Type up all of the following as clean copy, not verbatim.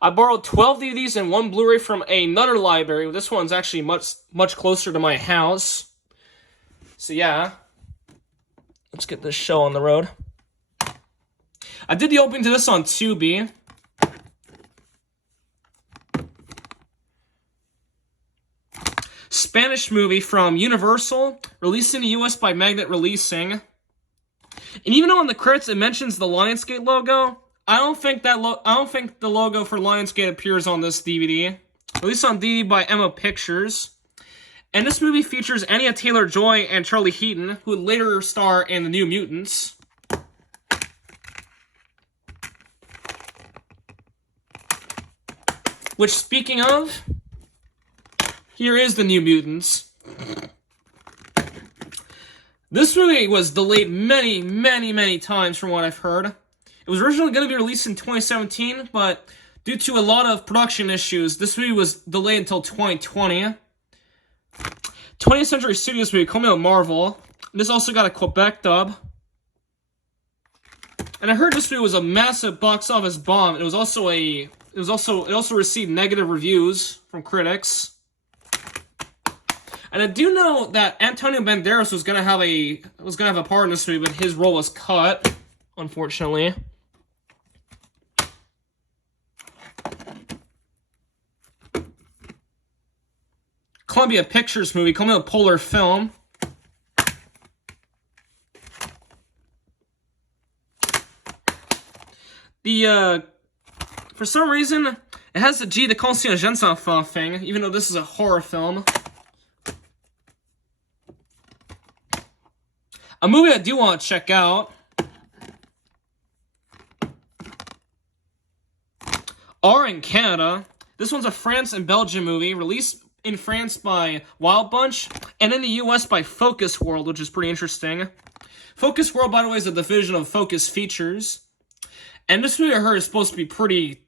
I borrowed 12 DVDs and 1 Blu-ray from another library. This one's actually much closer to my house. So yeah, let's get this show on the road. I did the opening to this on Tubi. Spanish movie from Universal, released in the US by Magnet Releasing. And even though in the credits it mentions the Lionsgate logo, I don't think the logo for Lionsgate appears on this DVD. Released on DVD by Emma Pictures. And this movie features Anya Taylor-Joy and Charlie Heaton, who would later star in The New Mutants. Which, speaking of, here is The New Mutants. This movie was delayed many times from what I've heard. It was originally going to be released in 2017, but due to a lot of production issues, this movie was delayed until 2020. 20th Century Studios movie, Coming Out Marvel. This also got a Quebec dub. And I heard this movie was a massive box office bomb. It also received negative reviews from critics. And I do know that Antonio Banderas was gonna have a part in this movie, but his role was cut, unfortunately. Columbia Pictures movie, coming out Polar Film. For some reason, it has the G de Conscience Enfant thing, even though this is a horror film. A movie I do want to check out. R in Canada. This one's a France and Belgium movie, released in France by Wild Bunch, and in the US by Focus World, which is pretty interesting. Focus World, by the way, is a division of Focus Features. And this movie I heard is supposed to be pretty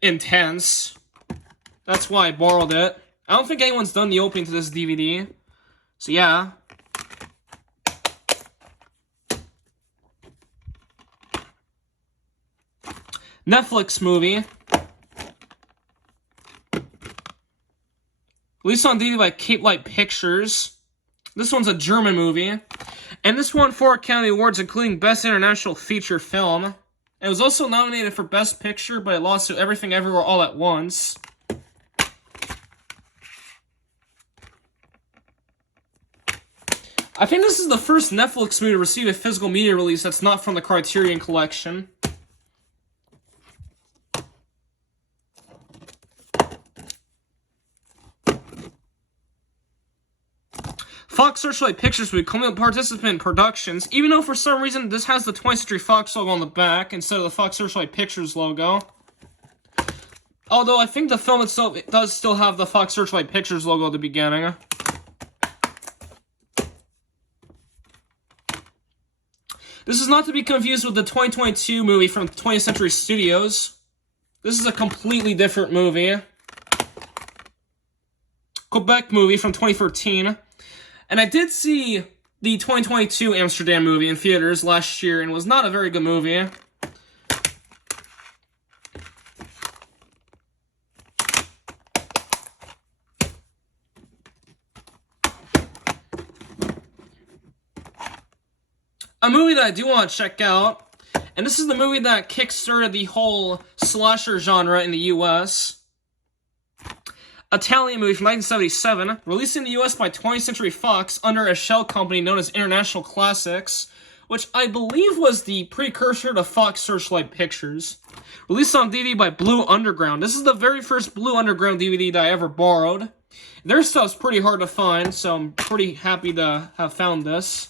intense. That's why I borrowed it. I don't think anyone's done the opening to this DVD. So yeah. Netflix movie. Released on DVD by Cape Light Pictures. This one's a German movie. And this won 4 Academy Awards, including Best International Feature Film. It was also nominated for Best Picture, but it lost to Everything Everywhere All at Once. I think this is the first Netflix movie to receive a physical media release that's not from the Criterion Collection. Fox Searchlight Pictures movie, coming with participant productions, even though for some reason this has the 20th Century Fox logo on the back instead of the Fox Searchlight Pictures logo. Although I think the film itself does still have the Fox Searchlight Pictures logo at the beginning. This is not to be confused with the 2022 movie from 20th Century Studios. This is a completely different movie. Quebec movie from 2013. And I did see the 2022 Amsterdam movie in theaters last year, and it was not a very good movie. A movie that I do want to check out, and this is the movie that kickstarted the whole slasher genre in the US. Italian movie from 1977, released in the US by 20th Century Fox under a shell company known as International Classics, which I believe was the precursor to Fox Searchlight Pictures. Released on DVD by Blue Underground. This is the very first Blue Underground DVD that I ever borrowed. Their stuff's pretty hard to find, so I'm pretty happy to have found this.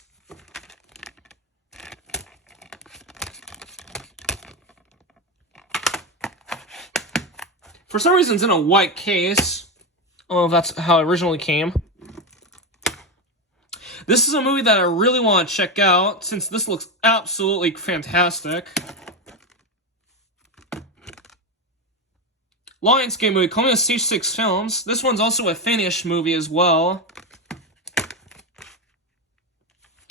For some reason, it's in a white case. Oh, that's how it originally came. This is a movie that I really want to check out, since this looks absolutely fantastic. Lionsgate movie, coming with Stage 6 Films. This one's also a Finnish movie as well.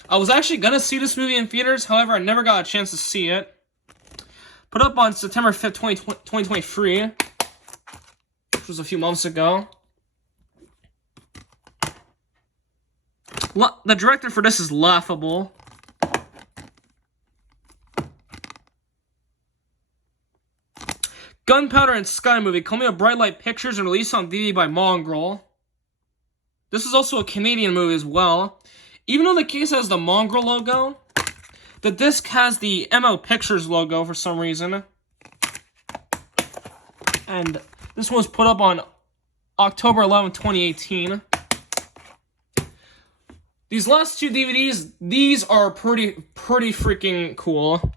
I was actually going to see this movie in theaters, however, I never got a chance to see it. Put up on September 5th, 2023. which was a few months ago. The director for this is laughable. Gunpowder and Sky movie, coming to Bright Light Pictures and released on DVD by Mongrel. This is also a Canadian movie as well. Even though the case has the Mongrel logo, the disc has the MO Pictures logo for some reason. And this one was put up on October 11, 2018. These last two DVDs, these are pretty freaking cool.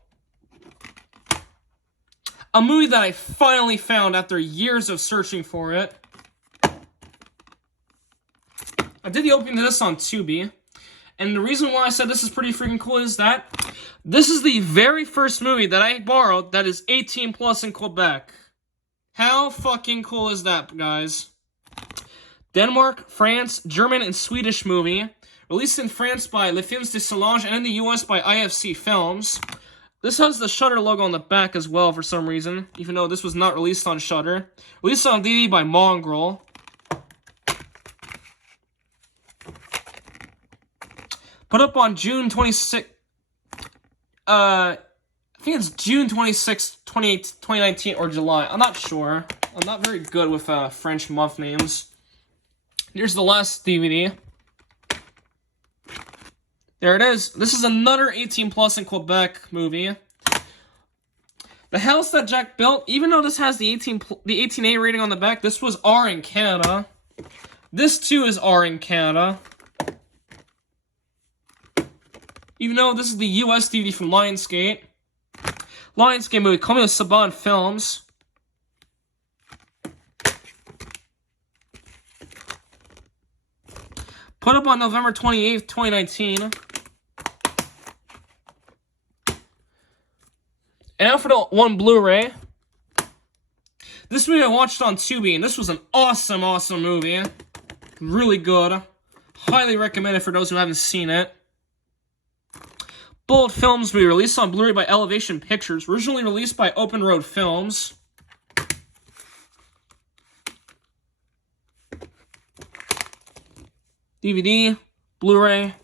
A movie that I finally found after years of searching for it. I did the opening to this on Tubi. And the reason why I said this is pretty freaking cool is that this is the very first movie that I borrowed that is 18 plus in Quebec. How fucking cool is that, guys? Denmark, France, German, and Swedish movie. Released in France by Les Films de Solange and in the US by IFC Films. This has the Shudder logo on the back as well for some reason, even though this was not released on Shudder. Released on DVD by Mongrel. Put up on June 26th. I think it's June 26th, 2019 or July. I'm not sure. I'm not very good with French month names. Here's the last DVD. There it is. This is another 18 plus in Quebec movie. The house that Jack built, even though this has the 18A rating on the back, this was R in Canada. This too is R in Canada. Even though this is the US DVD from Lionsgate. Lionsgate movie coming to Saban Films. Put up on November 28th, 2019. And now for the one Blu-ray. This movie I watched on Tubi, and this was an awesome movie. Really good. Highly recommend it for those who haven't seen it. Bullet Films movie, released on Blu-ray by Elevation Pictures. Originally released by Open Road Films. DVD, Blu-ray.